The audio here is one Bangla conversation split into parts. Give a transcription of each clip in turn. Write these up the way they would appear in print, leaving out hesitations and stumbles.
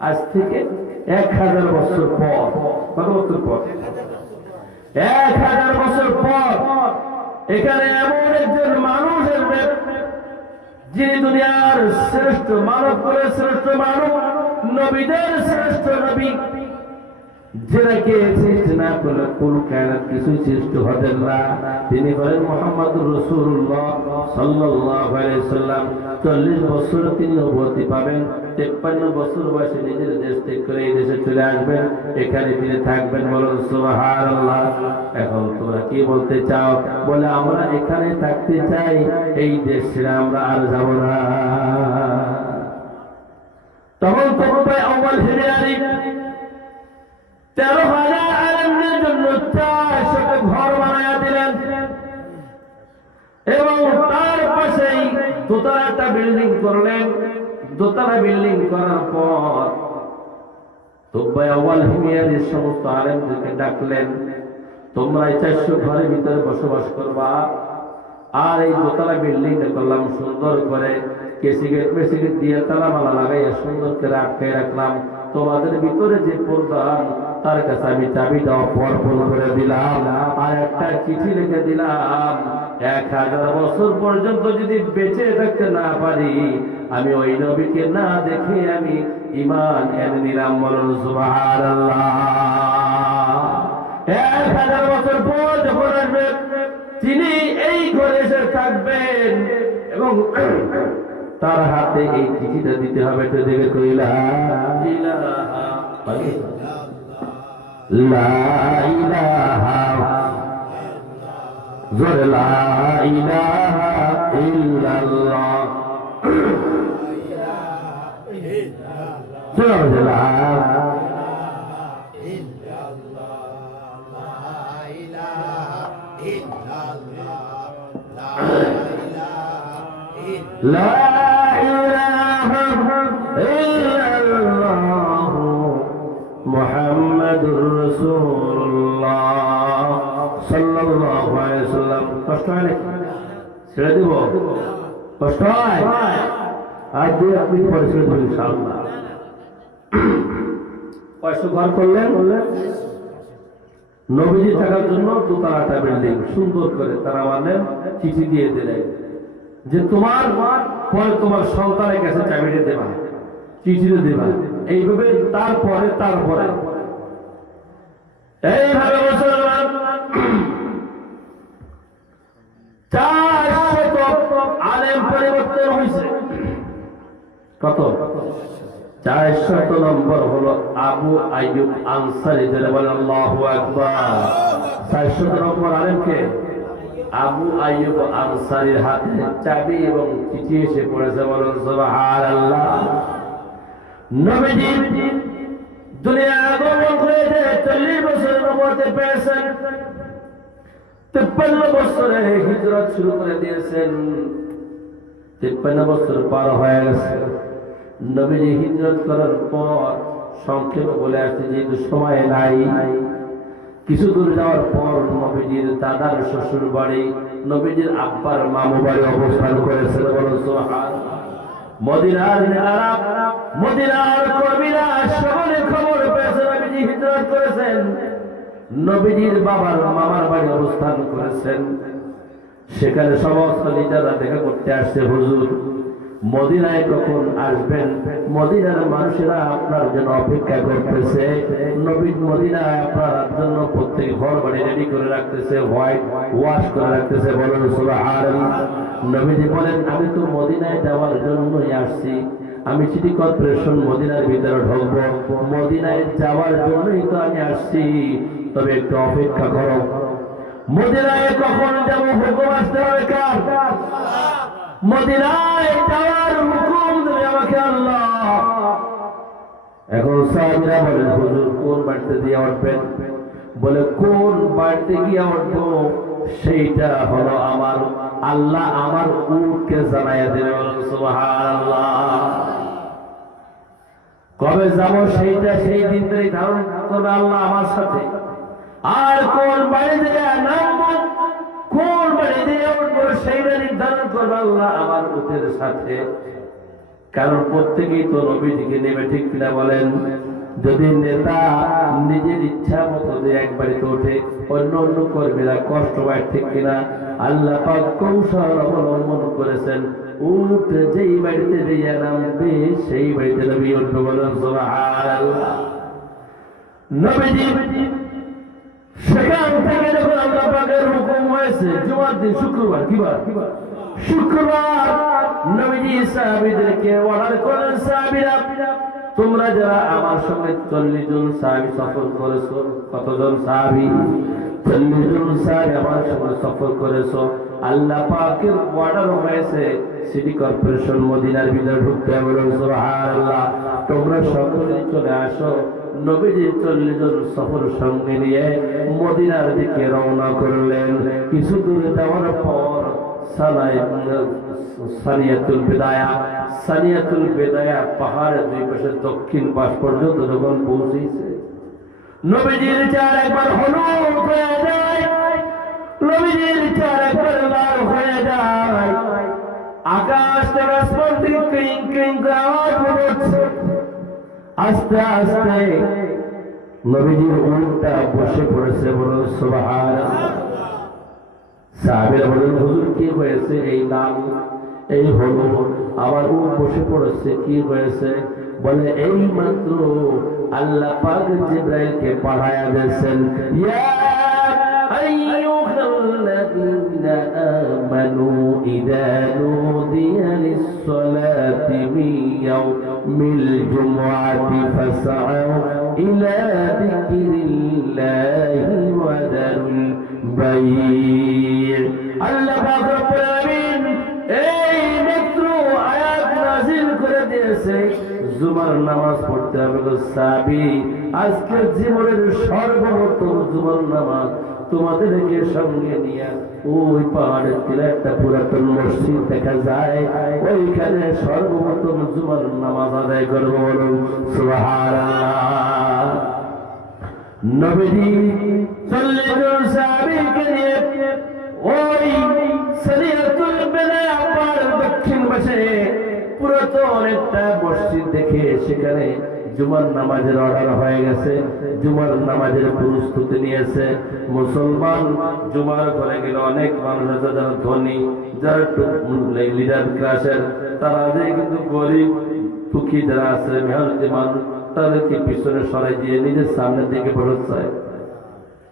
আজ থেকে 1000 বছর পর, কত বছর পর? 1000 বছর পর এখানে এমন একজন মানুষ আসবে যিনি দুনিয়ার শ্রেষ্ঠ মানব করে শ্রেষ্ঠ মানব, নবীদের শ্রেষ্ঠ নবী, যেটাকে সৃষ্টি না করলে কোন কায়নাত কিছুই সৃষ্টি হতেন না। তিনি বলেন মুহাম্মদুর রাসূলুল্লাহ সাল্লাল্লাহু আলাইহি সাল্লাম। 40 বছর তিনি নবুয়তি পাবেন, 53 বছর বয়সে নিজের দেশ ত্যাগ করে এই দেশে চলে আসবেন, এখানে তিনি থাকবেন। বলুন সুবহানাল্লাহ। এখন তোমরা কি বলতে চাও? বলে আমরা এখানে থাকতে চাই, এই দেশ ছেড়ে আমরা আর যাব না। তখন তকবায় আউয়াল হিজরি 13,000 আলেমদের জন্য 400টা ঘর বানায়া দিলেন এবং তার পাশেই দোতলা একটা বিল্ডিং করলেন। দোতলা বিল্ডিং করার পর তকবায় আউয়াল হিজরির সমস্ত আলেমদেরকে ডাকলেন, তোমরা এই 400 ঘরের ভিতরে বসবাস করবা, আর এই দোতলা বিল্ডিংটা করলাম সুন্দর করে, কেসিগেট মেসিগেট দিয়ে তালা মালা লাগাইয়া সুন্দর করে আটকাই রাখলাম। তোমাদের ভিতরে যে প্রধান, তার কাছে আমি চাবিটা অর্পণ করে দিলাম, আর একটা চিঠি লিখে দিলাম, 1000 বছর পর্যন্ত যদি বেঁচে থাকতে না পারি, আমি ওই নবীকে না দেখে আমি ঈমান এনে নিলাম। বলুন সুবহানাল্লাহ। 1000 বছর পর যখন আসবে, তিনি এই ঘরে এসে থাকবেন এবং তার হাতে এই চিঠিটা দিতে হবে। তো দেখে কইলা লা ইলাহা জোরে লা ইলাহা ইল্লাল্লাহ, জোরে লা لا إله إلا الله محمد رسول الله صلى الله عليه وسلم। কষ্ট হয় ছেড়ে দিব? কষ্ট হয়? আজ যে আপনি পরিচয় দিন ইনশাআল্লাহ। কষ্ট ঘর করলেন, নবীজি থাকার জন্য দোতলাটা বিল্ডিং সুন্দর করে তারা মানলেন, চিঠি দিয়ে দিলেন যে তোমার পরে তোমার সন্তানের কাছে চাবিটা দেবা, চিঠিটা দেবা। এইভাবে তারপরে এইভাবে মুসলমান 400 আলেম পরিবর্তন হয়েছে। কত? 400 নম্বর হলো আবু আইয়ুব আনসারী। যারা বলেন আল্লাহু আকবার। 400 নম্বর আলেমকে আবু আইয়ুব আনসারীর হাতে চাবি এবং চিঠি এসে পড়েছে। বলুন সুবহানাল্লাহ। নবীজি দুনিয়া আগমন করেছে 40 বছর নবুয়ত পেয়েছেন, 53 বছরে হিজরত শুরু করে দিয়েছেন। 53 বছর পার হয়ে গেছে। নবীজি হিজরত করার পর সংক্ষেপে বলে আসছে, যেহেতু সময় নাই, কিছু দূর যাওয়ার পর নবীজির দাদার শ্বশুর বাড়ি, নবীজির আব্বার মামু বাড়ি অবস্থান করেছিল। বলুন সুবহানাল্লাহ। মদিনার নেতারা, মদিনার কবিরা সকলে খবর পেয়েছে নবীজি হিজরত করেছেন। নবীজির বাবার মামার বাড়ি অবস্থান করেছেন। সেখানে সমস্ত লিডাররা দেখা করতে আসছে, হুজুর মদিনায় কখন আসবেন? মদিনার মানুষেরা আপনার জন্য অপেক্ষা করতেছে। নবী মদিনায় আপনার জন্য প্রত্যেক ঘর বাড়ি রেডি করে রাখতেছে, হোয়াইট ওয়াশ করে রাখতেছে। বলুন সুবহানাল্লাহ। নবীজি বলেন, আমি তো মদিনায় যাওয়ার জন্যই আসছি, আমি সিটি কর্পোরেশন মদিনার ভিতরে ঢুকবো, মদিনায় যাওয়ার জন্যই তো আমি আসছি, তবে একটু অপেক্ষা করো। মদিনায় কখন যাব? হুকুম আসতে হবে কার? মদিনায় যাওয়ার হুকুম দেবে আমাকে আল্লাহ। এখন সাহাবীরা বলেন, হুজুর কোন বাড়িতে দিয়ে উঠবেন? বলে, কোন বাড়িতে গিয়ে উঠবো সেইটা হলো আমার আল্লাহ আমার উটকে জানাইয়া দেবে। সুবহানাল্লাহ। কবে যাব সেইটা সেই দিন ধরে ধারণ করবে আল্লাহ আমার সাথে। আর কোন বাড়িতে নামবো, কোন বাড়ি দিয়ে উঠবো সেইটা নির্ধারণ করবে আল্লাহ আমার উটের সাথে। কারণ প্রত্যেকেই তো নবীজিকে নেবে, ঠিক কিনা বলেন? যদি নেতা নিজের ইচ্ছা মতো যে এক বাড়িতে ওঠে, অন্য অন্য কর্মীরা কষ্ট পায়, ঠিক কিনা? আল্লাহ পাক কৌশল অবলম্বন করেছেন, উঠ যেই বাড়িতে যেয়ে নামবে সেই বাড়িতে নবী উঠবে। বলেন সুবহানাল্লাহ। নবীজি সেখান থেকে যখন আল্লাহ পাকের হুকুম হয়েছে, জুমার দিন শুক্রবার, কি বার? শুক্রবার নবীজি সাহাবীদেরকে অর্ডার করেন, সাহাবীরা তোমরা যারা আমার সঙ্গে 40 জন সাহাবী সফর করেছো, কতজন সাহাবী? 40 জন সাহাবী আমার সঙ্গে সফর করেছো, আল্লাহ পাকের অর্ডার হয়েছে সিটি কর্পোরেশন মদিনার ভিতরে ঢুকতে হবে। সুবহানাল্লাহ। তোমরা সকলে চলে আসো। নবীজি 40 জন সফর সঙ্গে নিয়ে মদিনার দিকে রওনা করলেন। কিছু দূর যাওয়ার পর সানিয়াতুল বেদায়া পাহাড়ের দুই পাশে দক্ষিণ পাশ পর্যন্ত যখন পৌঁছেছে, নবীজির চেহারা একবার হলুদ হয়ে যায়, নবীজির চেহারা একবার লাল হয়ে যায়। আকাশ থেকে আসমান থেকে ক্রিং ক্রিং করে আওয়াজ বেরোচ্ছে। আস্তে আস্তে নবীজির উল্টা বসে পড়েছে। বলুন সুবহানাল্লাহ। সাহাবীরা বলেন, হুজুর কি হয়েছে? এই লাল, এই হলুদ, আবার উল্টা বসে পড়েছে, কি হয়েছে? বলে এই মাত্র আল্লাহ পাক জিবরাইলকে পাঠায়া দিয়েছেন, ইয়া আইয়ুহাল্লাযীনা আমানু ইযা নুদিয়া লিস-সালাতি মিন ইয়াউমিল জুমআতি ফাসআউ ইলা যিকরিল্লাহি ওয়া যারুল বাই'। আল্লাহ পাক রব্বুল আলামিন এই মাত্র আয়াত নাযিল করে দিয়েছে, জুমার নামাজ পড়তে হবে। সাহাবী, আজকে জীবনের সর্বপ্রথম জুমার নামাজ তোমাদেরকে সঙ্গে নিয়ে ওই পাহাড়ের তীরে একটা পুরাতন মসজিদ দেখা যায়, ওইখানে সর্বপ্রথম জুমার নামাজ আদায় করবো। বলুন সুবহানাল্লাহ। নবীজি 40 জন সাহাবীকে নিয়ে ওই সানিয়াতুল বেদায়া পাহাড়ের দক্ষিণ পাশে পুরাতন একটা মসজিদ দেখে সেখানে জুমার নামাজের অর্ডার হয়ে গেছে, জুমার নামাজের প্রস্তুতি নিয়েছে। মুসলমান জুমার ঘরে গেলে অনেক মানুষ আছে যারা ধনী, যারা লিডার ক্লাসের, তারা যে কিন্তু গরিব দুঃখী যারা আছে, মেহনতি মানুষ, তাদেরকে পিছনে সরাই দিয়ে নিজের সামনের দিকে পৌঁছে,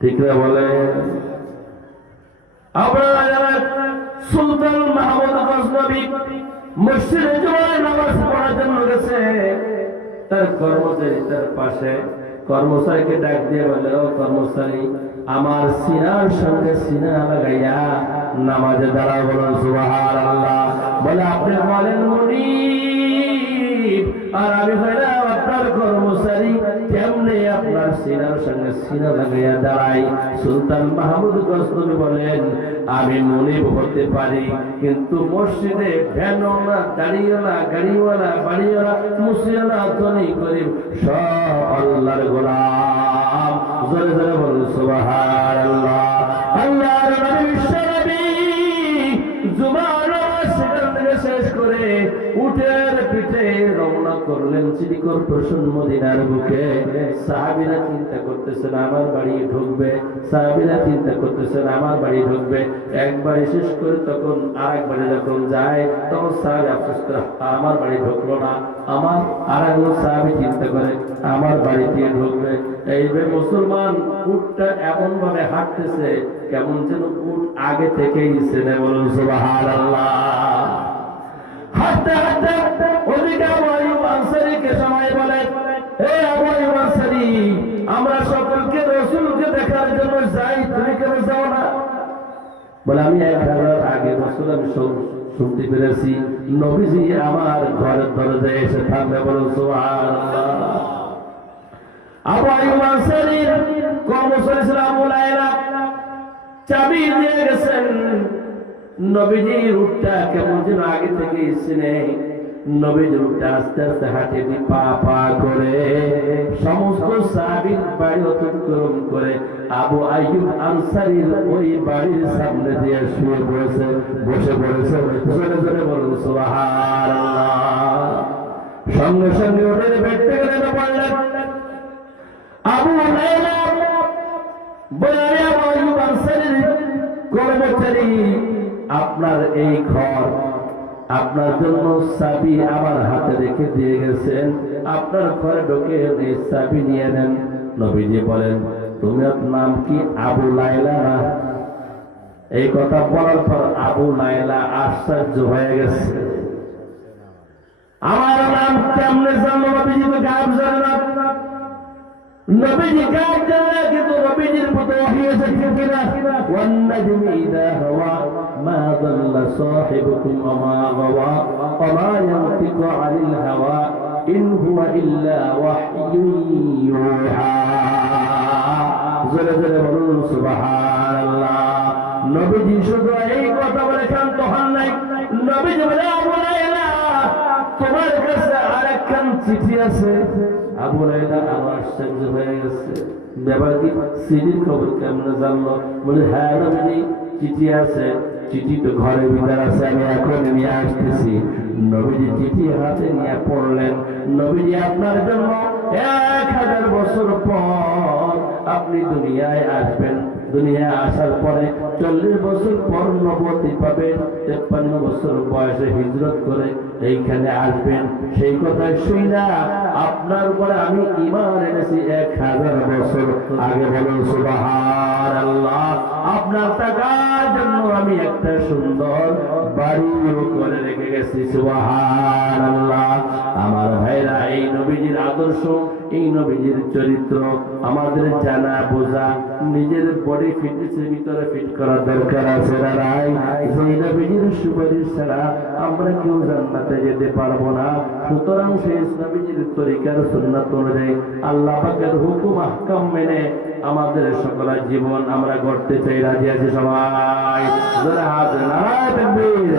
ঠিক না বলে? আপনারা যারা সুলতান মাহমুদ গজনবী মসজিদে জুমার নামাজ পড়ার জন্য গেছে, তার কর্মচারী তার পাশে কর্মচারীকে ডাক দিয়ে বলে, ও কর্মচারী, আমার সিনার সঙ্গে সিনা লাগাইয়া নামাজে দাঁড়া। বলুন সুবহানাল্লাহ। বলে আপনি বলেন মুনিব, আর আমি হইলাম আপনার কর্মচারী, কেমনে আপনার সিনার সঙ্গে সিনা লাগাইয়া দাঁড়াই? সুলতান মাহমুদ গজনবী বলেন, আমি মুনিব হতে পারি, কিন্তু মসজিদে ভ্যানওয়ালা, গাড়িওয়ালা, গাড়িওয়ালা, বাড়িওয়ালা, মুসিওয়ালা, ধনী গরিব সব আল্লাহর গোলাম। জোরে জোরে বলুন সুবহানাল্লাহ। আল্লাহর নবী বিশ্বনবী জুমার নামাজ সেখান থেকে শেষ করে উটের পিঠে রওনা করলেন সিটি কর্পোরেশন মদিনার বুকে। সাহাবীরা চিন্তা করতেছেন আমার বাড়ি ঢুকবে, সাহাবীরা চিন্তা করতেছেন আমার বাড়ি ঢুকবে। একবারে শেষ করে তখন আরেকবারে যখন যায়, তখন সাহাবী আফসোস করে আমার বাড়ি ঢুকলো না। আমার আরেকজন সাহাবী চিন্তা করে আমার বাড়ি দিয়ে ঢুকবে। এইভাবে মুসলমান উটটা এমন ভাবে হাঁটতেছে কেমন যেন উট আগে থেকেই চেনে। বলুন সুবহানাল্লাহ। হাঁটতে হাঁটতে ওদিকে আবু আইয়ুব আনসারীকে সবাই বলে, হে আবু আইয়ুব আনসারী, আমরা সকলকে রাসূলকে দেখার জন্য যাই, তুমি কেন যাও না? বলে আমি 1000 আগে রাসূল আমি শুনতে পেরেছি নবীজি আমার ঘরের দরজায় এসে থামবে। বলুন সুবহানাল্লাহ। আবু আইয়ুব আনসারীর কর্মচারী ছিল আবু লায়লা, চাবি দিয়ে গেছেন। নবীজির উটটা কেমন যেন আগে থেকে চিনে। নবীজির উটটা আস্তে আস্তে হাঁটে পা পা করে সমস্ত সাহাবীর বাড়ি অতিক্রম করে আবু আইয়ুব আনসারীর ওই বাড়ির সামনে দিয়ে শুয়ে পড়েছে, বসে পড়েছে। জোরে জোরে বলুন সুবহানাল্লাহ। সঙ্গে সঙ্গে ওদের বেড থেকে নেমে পড়লেন আবু লাইলা বলে, আবু আইয়ুব আনসারীর কর্মচারী, আপনার এই ঘর, আপনার জন্য চাবি আমার হাতে রেখে দিয়ে গেছেন, আপনার ঘরে ঢুকে এই চাবি নিয়ে নেন। নবীজি বলেন, তোমার নাম কি আবু লাইলা না? এই কথা বলার পর আবু লাইলা আশ্চর্য হয়ে গেছে। আমার নাম কেমনে জানলো? নবীজি তো গায়েব জানে না। নবীজি গায়েব জানে না, কিন্তু নবীজির মতো ওহী এসেছে কিনা? ওয়ান নাজমি ইযা হাওয়া মা দাল্লা সাহিবুকুম ওয়া মা গাওয়া ওয়া মা ইয়ানতিকু আনিল হাওয়া ইন হুয়া ইল্লা ওয়াহয়ুন ইউহা। জোরে জোরে বলুন সুবহানাল্লাহ। নবীজি শুধু এই কথা বলে ক্ষান্ত হন নাই। নবীজি বলে, আবু লাইলা, তোমার কাছে আরেকখান চিঠি আছে। আবু লাইলা আরো আশ্চর্য হয়ে গেছে, ব্যাপার কি? চিঠির খবর কেমনে জানলো? বলে, হ্যাঁ নবীজি, চিঠি আছে। চিঠি তো ঘরের ভিতর আছে, আমি এখন নিয়ে আসতেছি। নবীজি চিঠি হাতে নিয়ে পড়লেন। নবীজি, আপনার জন্য 1000 বছর পর আপনি দুনিয়ায় আসবেন। দুনিয়ায় আসার পরে 40 বছর পর নবুয়তি পাবেন। 53 বছর বয়সে হিজরত করে এইখানে আসবেন। সেই কথা শুইনা আপনার উপরে আমি ঈমান এনেছি 1000 বছর আগে। বলুন সুবহানাল্লাহ। আপনার টাকার জন্য আমি একটা সুন্দর বাড়িও করে রেখে গেছি। সুবহানাল্লাহ। আমার ভাইরা, এই নবীজির আদর্শ, এই নবীজির চরিত্র আমাদের জানা বোঝা, নিজের বডি ফিটনেসের ভিতরে ফিট করা দরকার আছে না নাই? সেই নবীজির সুপারিশ ছাড়া আমরা কেউ জান্নাতে যেতে পারবো না। সুতরাং সেই নবীজির তরিকার সুন্নাত অনুযায়ী আল্লাহ পাকের হুকুম আহকাম মেনে আমাদের সকলের জীবন আমরা গড়তে চাই। রাজি আছি সবাই? জোরে হাত নারায়ে তাকবীর।